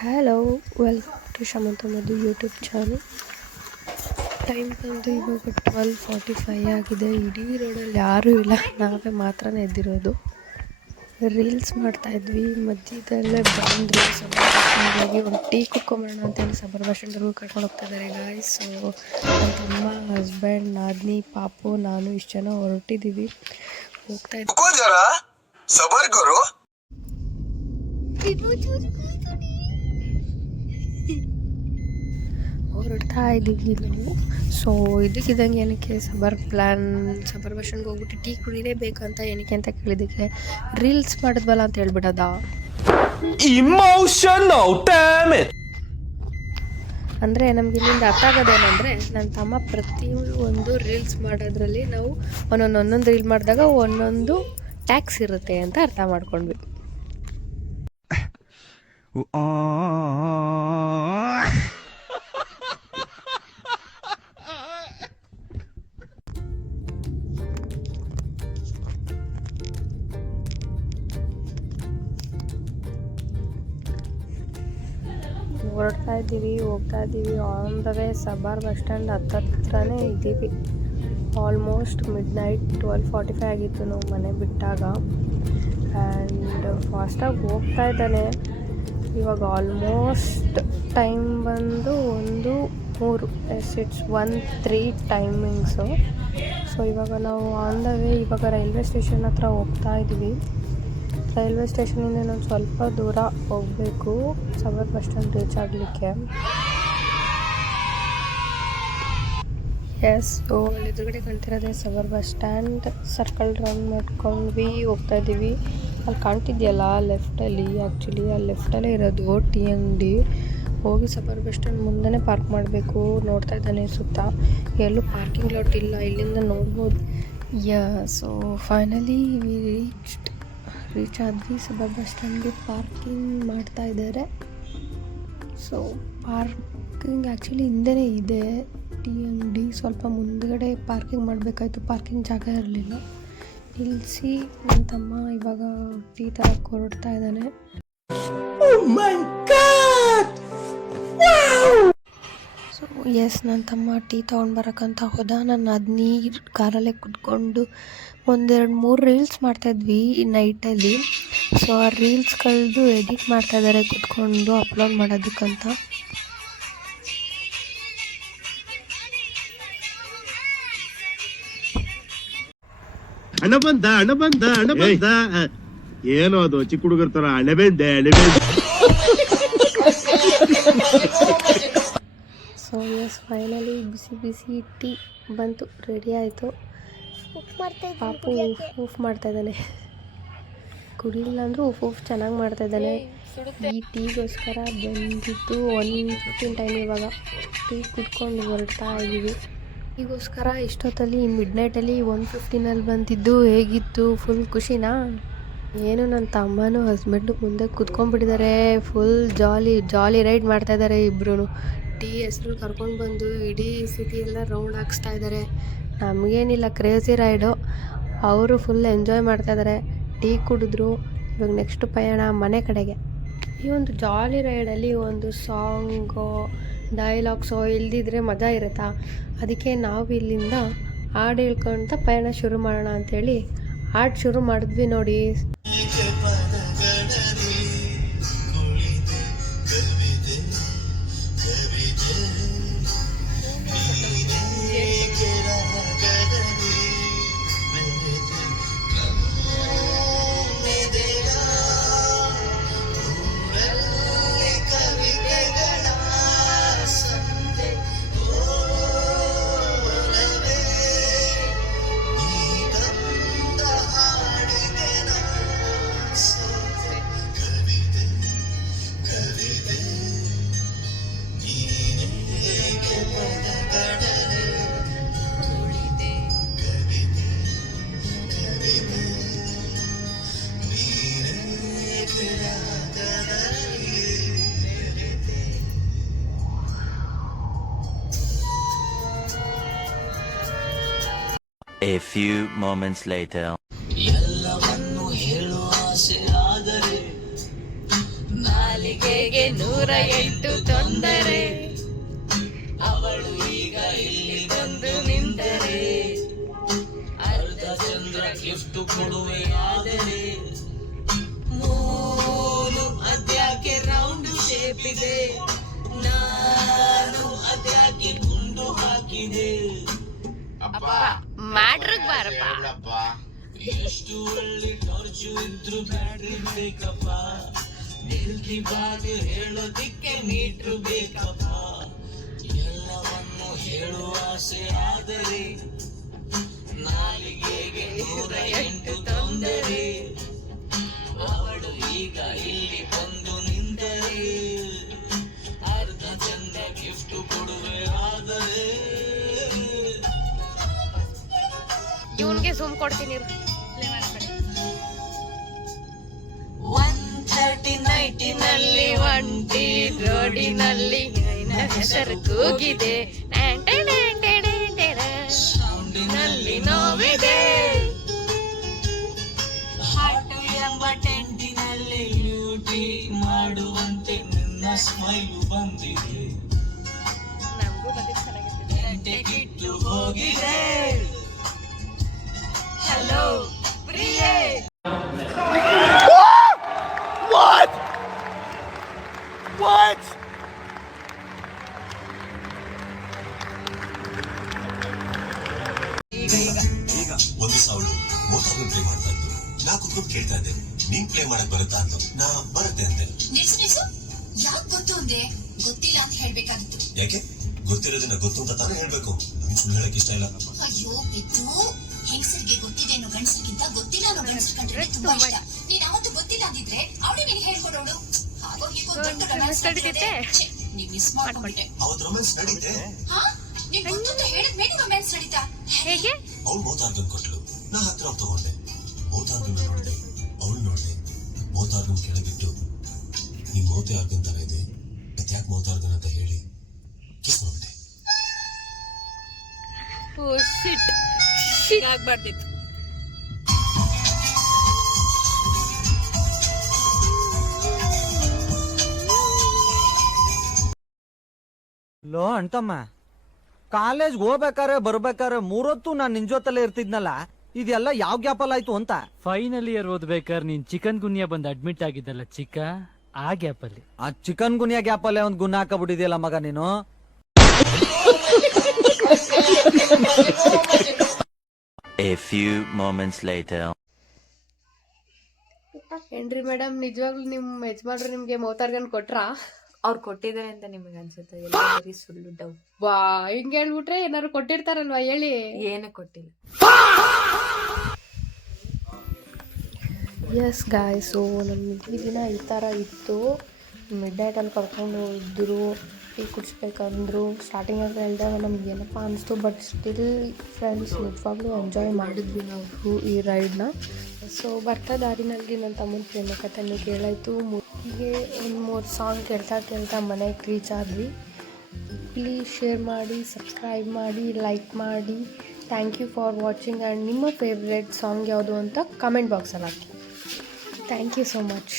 Hello, welcome to Shamanta Madhu YouTube channel. Time ಬಂದು ಇವಾಗ 12:45 ಆಗಿದೆ. ಇಡೀ ರೋಡಲ್ಲಿ ಯಾರೂ ಇಲ್ಲ, ನಾವೇ ಮಾತ್ರ ಎದ್ದಿರೋದು. ರೀಲ್ಸ್ ಮಾಡ್ತಾಯಿದ್ವಿ, ಮಧ್ಯದಲ್ಲೇ ಬಂದರು ಸಬರ್ ಬಸ್ ಸ್ಟ್ಯಾಂಡ್ಗೆ ಒಂದು ಟೀ ಕುಡ್ಕೊಂಬರೋಣ ಅಂತೇಳಿ ಸಬರ್ ಬಸ್ ಸ್ಟ್ಯಾಂಡ್ವರೆಗೂ ಕರ್ಕೊಂಡು ಹೋಗ್ತಾ ಇದ್ದಾರೆ ಗಾಯ್ಸ್. ನನ್ನ ತಮ್ಮ, ಹಸ್ಬೆಂಡ್, ನಾದಿನಿ, ಪಾಪು, ನಾನು ಇಷ್ಟು ಜನ ಹೊರಟಿದ್ದೀವಿ. ಹೋಗ್ತಾ ಇದ್ದೀವಿ, ಹೊರಡ್ತಾ ಇದ್ದೀವಿ ನಾವು. ಸೊ ಇದಕ್ಕಿದ್ದಂಗೆ ಏನಕ್ಕೆ ಸಬರ್ ಬಸ್ ಸ್ಟ್ಯಾಂಡ್ಗೆ ಹೋಗ್ಬಿಟ್ಟು ಟೀ ಕುಡಿಲೇಬೇಕಂತ ಏನಕ್ಕೆ ಅಂತ ಕೇಳಿದ್ದಕ್ಕೆ ರೀಲ್ಸ್ ಮಾಡಿದ್ವಲ್ಲ ಅಂತ ಹೇಳ್ಬಿಡೋದ. ಅಂದರೆ ನಮ್ಗೆ ಇಲ್ಲಿಂದ ಅರ್ಥ ಆಗೋದೇನೆಂದರೆ, ನನ್ನ ತಮ್ಮ ಪ್ರತಿಯೊಂದು ರೀಲ್ಸ್ ಮಾಡೋದ್ರಲ್ಲಿ ನಾವು ಒಂದೊಂದು ರೀಲ್ ಮಾಡಿದಾಗ ಒಂದೊಂದು ಟ್ಯಾಕ್ಸ್ ಇರುತ್ತೆ ಅಂತ ಅರ್ಥ ಮಾಡ್ಕೊಂಡ್ವಿ. ಹೋಗ್ತಾ ಇದ್ದೀವಿ ಆನ್ ದ ವೇ. ಸಬರ್ ಬಸ್ ಸ್ಟ್ಯಾಂಡ್ ಹತ್ರನೇ ಇದ್ದೀವಿ. ಆಲ್ಮೋಸ್ಟ್ ಮಿಡ್ನೈಟ್ 12:45 ಆಗಿತ್ತು ನಾವು ಮನೆ ಬಿಟ್ಟಾಗ. ಆ್ಯಂಡ್ ಫಾಸ್ಟಾಗಿ ಹೋಗ್ತಾ ಇದ್ದಾನೆ. ಇವಾಗ ಆಲ್ಮೋಸ್ಟ್ ಟೈಮ್ ಬಂದು 1:03. It's 1:03 timings. ಸೊ ಇವಾಗ ನಾವು ಆನ್ ದ ವೇ ಇವಾಗ ರೈಲ್ವೆ ಸ್ಟೇಷನ್ ಹತ್ರ ಹೋಗ್ತಾ ಇದ್ದೀವಿ. ರೈಲ್ವೆ ಸ್ಟೇಷನಿಂದ ಇನ್ನೊಂದು ಸ್ವಲ್ಪ ದೂರ ಹೋಗಬೇಕು ಸಬರ್ ಬಸ್ ಸ್ಟ್ಯಾಂಡ್ ರೀಚ್ ಆಗಲಿಕ್ಕೆ. ಎಸ್, ಅಲ್ಲಿ ಎದುರುಗಡೆ ಕಾಣ್ತಿರೋದೇ ಸಬರ್ ಬಸ್ ಸ್ಟ್ಯಾಂಡ್. ಸರ್ಕಲ್ ರೌಂಡ್ ಮಾಡ್ಕೊಂಡ್ವಿ ಹೋಗ್ತಾ ಇದ್ದೀವಿ. ಅಲ್ಲಿ ಕಾಣ್ತಿದೆಯಲ್ಲ ಲೆಫ್ಟಲ್ಲಿ, ಆ್ಯಕ್ಚುಲಿ ಆ ಲೆಫ್ಟಲ್ಲೇ ಇರೋದು ಟೀ ಅಂಗಡಿ. ಹೋಗಿ ಸಬರ್ ಬಸ್ ಸ್ಟ್ಯಾಂಡ್ ಮುಂದೆನೇ ಪಾರ್ಕ್ ಮಾಡಬೇಕು. ನೋಡ್ತಾ ಇದ್ದಾನೆ ಸುತ್ತ, ಎಲ್ಲೂ ಪಾರ್ಕಿಂಗ್ ಲಾಟ್ ಇಲ್ಲ, ಇಲ್ಲಿಂದ ನೋಡ್ಬೋದು. ಸೊ ಫೈನಲಿ ರೀಚ್ ಆದ್ವಿ. ಸಬರ್ ಬಸ್ ಸ್ಟ್ಯಾಂಡ್ಗೆ ಪಾರ್ಕಿಂಗ್ ಮಾಡ್ತಾ ಇದ್ದಾರೆ. ಸೊ ಪಾರ್ಕಿಂಗ್ ಆ್ಯಕ್ಚುಲಿ ಹಿಂದೆನೇ ಇದೆ ಟೀ ಅಂಗಡಿ. ಸ್ವಲ್ಪ ಮುಂದ್ಗಡೆ ಪಾರ್ಕಿಂಗ್ ಮಾಡಬೇಕಾಯ್ತು, ಪಾರ್ಕಿಂಗ್ ಜಾಗ ಇರಲಿಲ್ಲ. ನಿಲ್ಲಿಸಿ ನನ್ನ ತಮ್ಮ ಇವಾಗ ಟೀ ತರಕ್ಕೆ ಹೊರಡ್ತಾ ಇದ್ದಾನೆ. ಸೊ ಎಸ್, ನನ್ನ ತಮ್ಮ ಟೀ ತೊಗೊಂಡು ಬರೋಕ್ಕಂತ ಹೋದ. ನಾನು ಅದನ್ನೇ ಕಾರಲ್ಲೇ ಕುತ್ಕೊಂಡು 1-2-3 ರೀಲ್ಸ್ ಮಾಡ್ತಾಯಿದ್ವಿ ನೈಟಲ್ಲಿ. ಸೊ ಆ ರೀಲ್ಸ್ಗಳದ್ದು ಎಡಿಟ್ ಮಾಡ್ತಾಯಿದ್ದಾರೆ ಕುತ್ಕೊಂಡು ಅಪ್ಲೋಡ್ ಮಾಡೋದಕ್ಕಂತ. ಹಣ ಬಂದ ಏನೋ ಅದು ಚಿಕ್ಕ ಹುಡುಗರ ತರ ಅಣಬೆಂದೆ. ಸೊ ಎಸ್, ಫೈನಲಿ ಬಿಸಿ ಟೀ ಬಂತು, ರೆಡಿ ಆಯಿತು. ಪಾಪು ಊಫ್ ಮಾಡ್ತಾ ಇದ್ದಾನೆ. ಕುಡಿಲಿಲ್ಲ ಅಂದರೂ ಊಫ್ ಚೆನ್ನಾಗಿ ಮಾಡ್ತಾ ಇದ್ದಾನೆ. ಈ ಟೀಗೋಸ್ಕರ ಬಂದಿದ್ದು 1:15 ಟೈಮ್. ಇವಾಗ ಟೀ ಕುಡ್ಕೊಂಡು ಹೊರಡ್ತಾ ಇದ್ದೀವಿ. ಟೀಗೋಸ್ಕರ ಇಷ್ಟೊತ್ತಲ್ಲಿ ಮಿಡ್ನೈಟಲ್ಲಿ 1:15 ಬಂದಿದ್ದು ಹೇಗಿತ್ತು? ಫುಲ್ ಖುಷಿನಾ? ಏನು ನನ್ನ ತಮ್ಮನೂ ಹಸ್ಬೆಂಡು ಮುಂದೆ ಕುತ್ಕೊಂಡ್ಬಿಟ್ಟಿದ್ದಾರೆ. ಫುಲ್ ಜಾಲಿ ರೈಡ್ ಮಾಡ್ತಾಯಿದ್ದಾರೆ ಇಬ್ಬರೂ. ಟೀ ಹೆಸ್ರು ಕರ್ಕೊಂಡು ಬಂದು ಇಡೀ ಸಿಟಿ ಎಲ್ಲ ರೌಂಡ್ ಹಾಕ್ಸ್ತಾ ಇದ್ದಾರೆ. ನಮಗೇನಿಲ್ಲ, ಕ್ರೇಜಿ ರೈಡು. ಅವರು ಫುಲ್ ಎಂಜಾಯ್ ಮಾಡ್ತಾಯಿದ್ದಾರೆ. ಟೀ ಕುಡಿದ್ರು. ಇವಾಗ ನೆಕ್ಸ್ಟ್ ಪಯಣ ಮನೆ ಕಡೆಗೆ. ಈ ಒಂದು ಜಾಲಿ ರೈಡಲ್ಲಿ ಒಂದು ಸಾಂಗೋ ಡೈಲಾಗ್ಸೋ ಇಲ್ದಿದ್ರೆ ಮಜಾ ಇರುತ್ತಾ? ಅದಕ್ಕೆ ನಾವು ಇಲ್ಲಿಂದ ಹಾಡು ಹೇಳ್ಕೊತ ಪಯಣ ಶುರು ಮಾಡೋಣ ಅಂಥೇಳಿ ಹಾಡು ಶುರು ಮಾಡಿದ್ವಿ ನೋಡಿ. A few moments later. ಎಲ್ಲವನ್ನು ಹೇಳುವ ಆಸೆ ಆದರೆ ನಾಲಿಗೆಗೆ 108 ತೊಂದರೆ, ಅವಳು ಈಗ ಇಲ್ಲಿ ಬಂದು ನಿಂತರೆ, ಅರ್ಧ ಚಂದ್ರ ಗಿಫ್ಟ್ ಕೊಡುವೆ ಆದರೆ, ಮೂನು ಅದ್ಯಾಕೆ ರೌಂಡ್ ಶೇಪ್ ಇದೆ, ನಾನು ಅದ್ಯಾಕೆ ಗುಂಡು ಹಾಕಿದೆ. ಅಪ್ಪ ಮ್ಯಾಟ್ರಿಕ್ ಬಾರಪ್ಪ, ಎಷ್ಟು ಒಳ್ಳೆ ಟಾರ್ಚು ಇದ್ರು ಬ್ಯಾಟ್ರಿ ಬೇಕಪ್ಪ, ನಿಲ್ಕಿ ಬಾಗ ಹೇಳೋದಿಕ್ಕೆ ಮೀಟ್ರು ಬೇಕಪ್ಪ, ಎಲ್ಲವನ್ನು ಹೇಳುವ ಆಸೆ ಆದರೆ, ನಾಲಿಗೆಗೆ 108 ತೊಂದರೆ, ಅವಳು ಈಗ ಇಲ್ಲಿ ಬಂದು ನಿಂತರೆ, ಅರ್ಧ ಚಂದ ಗಿಫ್ಟ್ ಕೊಡುವೆ ಆದರೆ. ಇವನ್ಗೆ ಸುಮ್ ಕೊಡ್ತೀನಿ. 130 ನೈಟಿನಲ್ಲಿ ಒಂಟಿ ರೋಡಿನಲ್ಲಿ ಹೆಸರು ಕೂಗಿದೆ, ಸೌಂಡಿನಲ್ಲಿ ನೋವಿದೆ, ಹಾಟು ಎಂಬ ಟೆಂಟಿನಲ್ಲಿ ಡ್ಯೂಟಿ ಮಾಡುವಂತೆ ನಿನ್ನ ಸ್ಮೈಲು ಬಂದಿದೆ, ನಮಗೂ ಬಂದಿದ್ದು ಕಿಟ್ಟು ಹೋಗಿದೆ. ಹಲೋ ಪ್ರಿಯೇ. What? ಈಗ ಒಂದು ಸಾವಳು ಮೋಟಾರ್ ಪ್ಲೇ ಮಾಡ್ತಾ ಇದ್ದು, ನಾ ಕುತ್ಕೊಂಡು ಕೇಳ್ತಾ ಇದ್ದೆ, ನೀನ್ ಪ್ಲೇ ಮಾಡಕ್ ಬರುತ್ತಾ ಅಂತ. ನಾ ಬರುತ್ತೆ ಅಂದೆ. ನಿಲ್ಸು ಯಾಕೆ ಗೊತ್ತು ಅಂದೆ? ಗೊತ್ತಿಲ್ಲ ಅಂತ ಹೇಳ್ಬೇಕಾಗಿತ್ತು. ಯಾಕೆ? ಗೊತ್ತಿರೋದನ್ನ ಗೊತ್ತು ಅಂತ ತಾನೇ ಹೇಳ್ಬೇಕು. ನನ್ ಸುಳ್ಳು ಹೇಳಕ್ ಇಷ್ಟ ಇಲ್ಲ. ಅಯ್ಯೋ ಬಿದ್ದು, ಹೆಂಗಸರಿಗೆ ಗೊತ್ತಿದೆ ಅನ್ನೋ ಗಂಡಸರಿಗಿಂತ ಗೊತ್ತಿಲ್ಲ ಅನ್ನೋ ಗಂಡಸರ ಕಂಡ್ರೆ ತುಂಬಾ ಇಷ್ಟ. ನೀನ್ ಅವತ್ತು ಗೊತ್ತಿಲ್ಲ ಅಂದಿದ್ರೆ ಅವಳು ನಿನ್ ಹೇಳ್ಕೊಡೋಳು. ಹಾಗೋ ಹೀಗೋ ದೊಡ್ಡ ರೊಮ್ಯಾನ್ಸ್ ನಡೀತಿದೆ. ನೀವ್ ಮಿಸ್ ಮಾಡ್ಕೊಂಡೆ. ಅವತ್ ರೊಮ್ಯಾನ್ಸ್ ನಡೀತೆ. ಹಾ, ನೀನ್ ಗೊತ್ತು ಅಂತ ಹೇಳಿದ್ಮೇಲೆ ರೊಮ್ಯಾನ್ಸ್ ನಡೀತಾ ಹೇಗೆ? ಅವ್ಳು ಮೋತಾರ್ಗನ್ ಕೊಟ್ಲು, ನಾ ಹತ್ರ ಹೋಗಿ ತಗೊಂಡೆ. ಮೋತಾರ್ಗನ್ ನೋಡಿದೆ, ಅವಳು ನೋಡಿದೆ. ಮೋತಾರ್ಗನ್ ಕೆಳಗಿಟ್ಟು, ನಿಮ್ ಮೋತೆ ಆರ್ಗನ್ ತರ ಇದೆ, ಯಾಕೆ ಮೋತಾರ್ಗನ್ ಅಂತ ಹೇಳಿ ಕಿಸ್ ಮಾಡ್ಬಿಟ್ಟೆ. ಓ ಶಿಟ್ ಆಗ್ಬಾರ್ದಿತ್ತು. ಲೋ ಅಣ್ತಮ್ಮ, ಕಾಲೇಜ್ಗೆ ಹೋಗ್ಬೇಕಾರೆ ಬರ್ಬೇಕಾರೆ 3 ಹೊತ್ತು ನಾನ್ ನಿನ್ ಜೊತೆಲೆ ಇರ್ತಿದ್ನಲ್ಲ, ಇದೆಲ್ಲ ಯಾವ ಗ್ಯಾಪಲ್ ಆಯ್ತು ಅಂತ. ಫೈನಲ್ ಇಯರ್ ಓದ್ಬೇಕಾದ್ರೆ ನೀನ್ ಚಿಕನ್ ಗುನ್ಯಾ ಬಂದು ಅಡ್ಮಿಟ್ ಆಗಿದ್ದಲ್ಲ ಚಿಕ್ಕ, ಆ ಗ್ಯಾಪಲ್ಲಿ. ಆ ಚಿಕನ್ ಗುನಿಯಾ ಗ್ಯಾಪಲ್ಲೇ ಒಂದ್ ಗುಣ ಹಾಕಬಿಟ್ಟಿದ್ಯಲ್ಲ ಮಗ ನೀನು. A few moments later. ಏನ್ರಿ ಮೇಡಮ್, ನಿಜವಾಗ್ಲೂ ನಿಮ್ ಯಜಮಾನ್ರು ನಿಮ್ಗೆ ಮೌತಾರ್ಗನ್ ಕೊಟ್ರಾ? ಅವ್ರು ಕೊಟ್ಟಿದ್ದಾರೆ ಅಂತ ನಿಮಗೆ ಅನ್ಸುತ್ತೆ? ಎಲ್ಲ ಬರೀ ಸುಳ್ಳು ಡೌ. ವಾ, ಹಿಂಗ್ ಹೇಳ್ಬಿಟ್ರೆ ಏನಾದ್ರು ಕೊಟ್ಟಿರ್ತಾರಲ್ವಾ ಹೇಳಿ. ಏನು ಕೊಟ್ಟಿಲ್ಲ. ಎಸ್ ಗಾಯ್, ಸೊ ನಮ್ಮ ಈ ದಿನ ಈ ಥರ ಇತ್ತು. ಮಿಡ್ ನೈಟಲ್ಲಿ ಕರ್ಕೊಂಡು ಹೋಗಿದ್ರು, ಟೀ ಕುಡಿಸ್ಬೇಕಂದ್ರು. ಸ್ಟಾರ್ಟಿಂಗಲ್ಲಿ ಹೇಳಿದಾಗ ನಮ್ಗೆ ಏನಪ್ಪ ಅನಿಸ್ತು, ಬಟ್ ಸ್ಟಿಲ್ ಫ್ರೆಂಡ್ಸ್ ನಿಜವಾಗ್ಲೂ ಎಂಜಾಯ್ ಮಾಡಿದ್ವಿ ನಾವು ಈ ರೈಡ್ನ. ಸೊ ಬರ್ತಾ ದಾರಿನಲ್ಲಿ ನನ್ನ ತಮ್ಮನ ಪ್ರೇಮ ಕಥೆನೂ ಕೇಳಾಯಿತು. ಹೀಗೆ ಒಂದು 3 ಸಾಂಗ್ ಕೇಳ್ತಾ ಮನೆಗೆ ರೀಚ್ ಆದ್ವಿ. ಪ್ಲೀಸ್ ಶೇರ್ ಮಾಡಿ, ಸಬ್ಸ್ಕ್ರೈಬ್ ಮಾಡಿ, ಲೈಕ್ ಮಾಡಿ. Thank you for watching. And ನಿಮ್ಮ ಫೇವ್ರೆಟ್ ಸಾಂಗ್ ಯಾವುದು ಅಂತ ಕಮೆಂಟ್ ಬಾಕ್ಸಲ್ಲಿ ಹಾಕಿ. Thank you so much.